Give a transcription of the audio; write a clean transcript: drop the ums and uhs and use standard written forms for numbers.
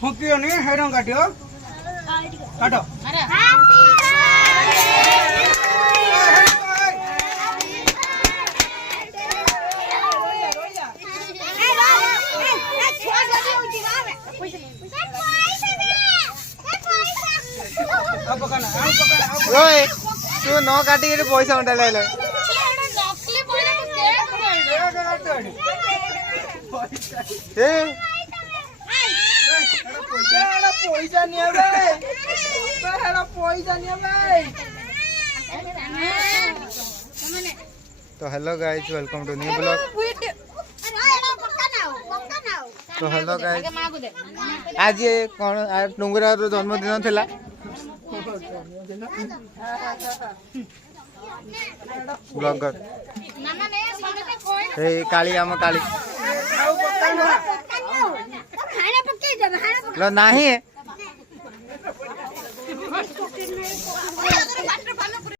फुकियो नहीं हेडों काटियो काटो ओए तू न काटी के पैसा उठा ले ले ए पैसा नहीं है भाई पैसा नहीं है भाई। तो hello guys welcome to new blog. तो हेलो गाइस आज ये कौन टुंगुरा जन्मदिन थिला ब्लॉगर ए काली आम काली लो नाही